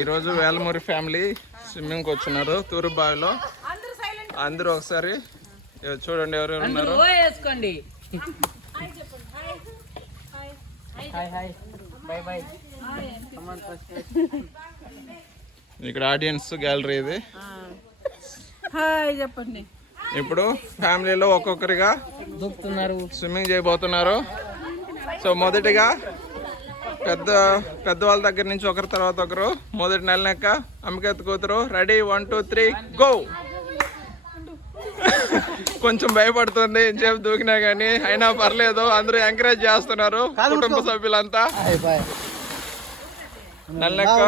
ఈరోజు వేలమూరి ఫ్యామిలీ స్విమ్మింగ్కి వచ్చినారు తూరుబావిలో. అందరూ ఒకసారి చూడండి ఎవరు ఉన్నారు. ఇక్కడ ఆడియన్స్ గ్యాలరీ ఇది. చెప్పండి. ఇప్పుడు ఫ్యామిలీలో ఒక్కొక్కరిగా స్విమ్మింగ్ చేయబోతున్నారు. సో మొదటిగా పెద్దవాళ్ళ దగ్గర నుంచి ఒకరి తర్వాత ఒకరు. మొదటి నెల లెక్క అమ్మకెత్త కూతురు. Ready 1 2 3 go. కొంచెం భయపడుతుంది ఎంతసేపు దూకినా కానీ, అయినా పర్లేదు అందరూ ఎంకరేజ్ చేస్తున్నారు కుటుంబ సభ్యులంతా. నెల లెక్క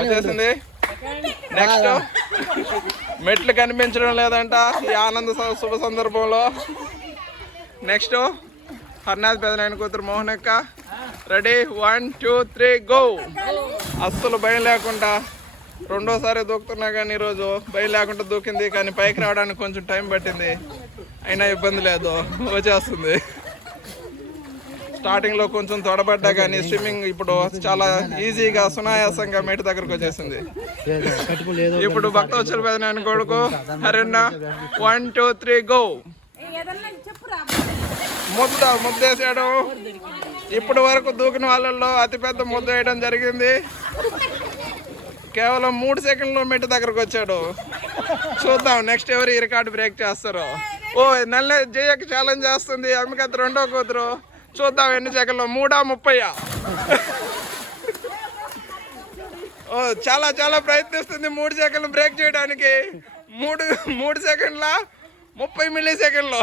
వచ్చేసింది. నెక్స్ట్ మెట్లు కనిపించడం లేదంట ఈ ఆనంద శుభ సందర్భంలో. నెక్స్ట్ హర్నాథ్ పెదనాయన కూతురు మోహనక్క. Ready 1 2 3 go. అస్సలు భయం లేకుండా రెండోసారి దూకుతున్నా కానీ ఈరోజు భయం లేకుండా దూకింది. కానీ పైకి రావడానికి కొంచెం టైం పట్టింది, అయినా ఇబ్బంది లేదు, వచ్చేస్తుంది. స్టార్టింగ్లో కొంచెం తొడబడ్డా కానీ స్విమ్మింగ్ ఇప్పుడు చాలా ఈజీగా సునాయాసంగా మేట దగ్గరకు వచ్చేసింది. ఇప్పుడు భక్తవత్సల పెదనాయన కొడుకు హరన్న 1 2 3 గో. ముద్దేసాడు. ఇప్పటి వరకు దూకిన వాళ్ళల్లో అతిపెద్ద ముద్ద వేయడం జరిగింది. కేవలం 3 సెకండ్లో మెట్టు దగ్గరకు వచ్చాడు. చూద్దాం నెక్స్ట్ ఎవరు ఈ రికార్డు బ్రేక్ చేస్తారో. ఓ నెల జయకి ఛాలెంజ్ చేస్తుంది అమ్మకత్త రెండో కూతురు. చూద్దాం ఎన్ని సెకండ్లో. 3:30. ఓ చాలా చాలా ప్రయత్నిస్తుంది 3 సెకండ్లు బ్రేక్ చేయడానికి. 3 సెకండ్ల 30 మిల్లీ సెకండ్లో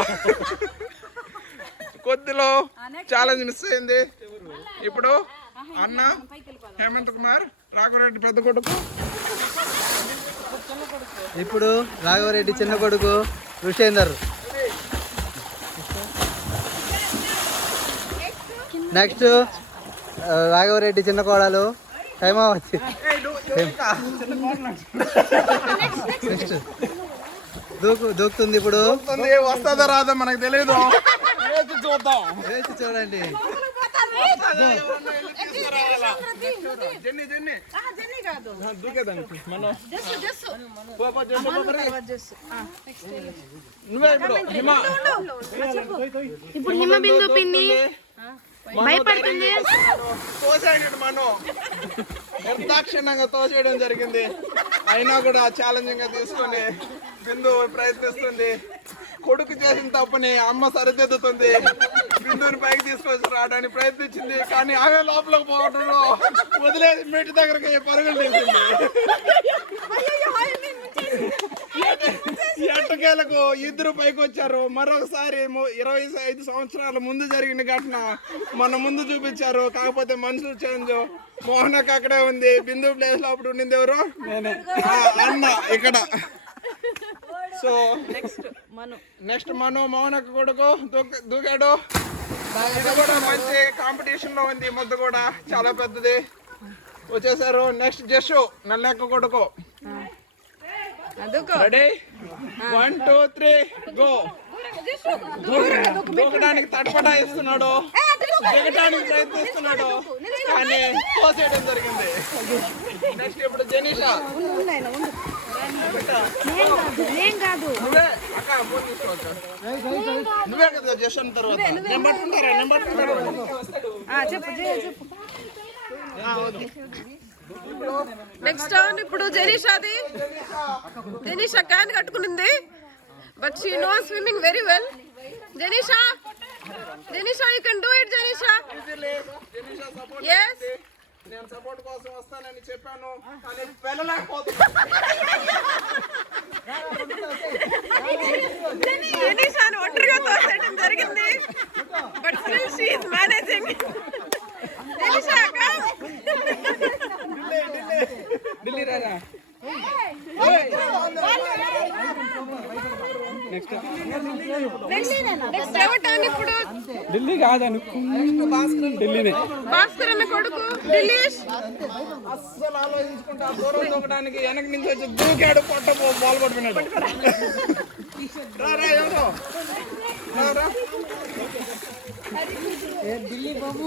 కొద్దిలో ఛాలెంజ్ మిస్ అయింది. ఇప్పుడు అన్న హేమంత్ కుమార్ రాఘవరెడ్డి పెద్ద కొడుకు. ఇప్పుడు రాఘవరెడ్డి చిన్న కొడుకు ఋషేందర్. నెక్స్ట్ రాఘవరెడ్డి చిన్న కోడలు హేమావతి. నెక్స్ట్ దూకుతుంది. ఇప్పుడు వస్తుందా రాదా మనకు తెలియదు. చూద్దాం, చూడండి. ఇప్పుడు హిమ బిందు పిన్ని భయపడుతుంది. తోసేయడం మనం నిర్దాక్షిణ్యంగా తోసేయడం జరిగింది. అయినా కూడా ఛాలెంజింగ్ గా తీసుకొని బిందు ప్రయత్నిస్తుంది. కొడుకు చేసిన తప్పని అమ్మ సరిదిద్దుతుంది. బిందుని పైకి తీసుకొచ్చి రావడానికి ప్రయత్నించింది. కానీ ఆమె లోపలికి పోవడంలో వదిలేసి మెట్టు దగ్గరకి పరుగులు తీసింది. ఎట్టకేలకు ఇద్దరు పైకి వచ్చారు. మరొకసారి 25 సంవత్సరాల ముందు జరిగిన ఘటన మన ముందు చూపించారు. కాకపోతే మనుషులు చేంజ్. మోహనక్ అక్కడే ఉంది. బిందు ప్లేస్ లో అప్పుడు ఉండింది ఎవరు? అన్న ఇక్కడ. సో నెక్స్ట్ మను మోహనక్ కొడుకు దూకాడు. ఇది కూడా మంచి కాంపిటీషన్ లో ఉంది. ముద్ద కూడా చాలా పెద్దది. వచ్చేసారు. నెక్స్ట్ జస్సు నల్లెక్క కొడుకు. Ready 1 2 3 go. దూకడానికి తటపటాయిస్తున్నాడు, దిగడానికి ప్రయత్నిస్తున్నాడు, కానీ తోసేయడం జరిగింది. నెక్స్ట్ ఇప్పుడు జెనీషా. నువ్వే కదా జస్ట్ తర్వాత నేను పట్టుకుంటారా? నెక్స్ట్ ఇప్పుడు జెనీషాది. జెనీషా క్యాన్ కట్టుకునింది. But she knows swimming very well. Jenisha you can do it. Jenisha yes. నేను సపోర్ట్ కోసం వస్తానని చెప్పాను కానీ వెళ్ళలేకపోతున్నా. జెనీషాను ఒంటరిగా తోసేయడం జరిగింది. But still she is managing. Jenisha Delhi రారా. ఢిల్లీ కాదని ఢిల్లీనే. భాస్కర్ అన్న కొడుకు ఢిల్లీష్. అస్సలు ఆలోచించుకుంటా దూరం దూకడానికి వెనక నుంచి వచ్చి దూకాడు. పొట్ట బాల్ పట్టుకున్నాడు. ఢిల్లీ బాబు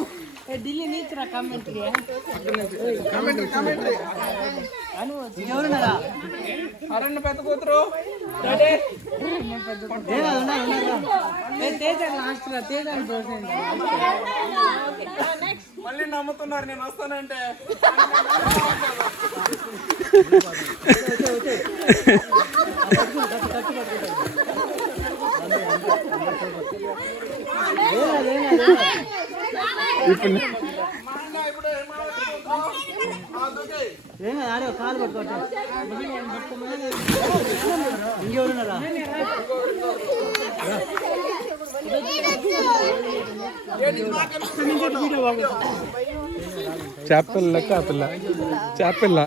ఇంకెవరున్నారా? అరణ్య పెద్ద కూతురు రెడీ మళ్ళీ నమ్ముతున్నారు నేను వస్తానంటే ఏం కాదు, ఆడే కాలు పట్టుకోండి. ఇంకెవరున్నారా? చేపల్ల కాపిల్ల చేపల్ల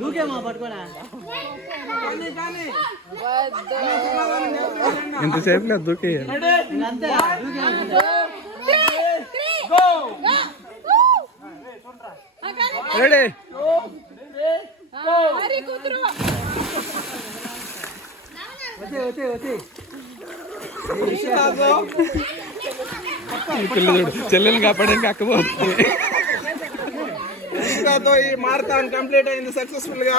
దూకేమా పట్టుకోనా? ఇంతసేపు లేదు దూకేయాలి అంతే రెడీ వచ్చే పిల్లడు చెల్లెల్ని కాపాడానికి అక్కపోతుంది ఈ మారథాన్ కంప్లీట్ అయింది సక్సెస్ఫుల్ గా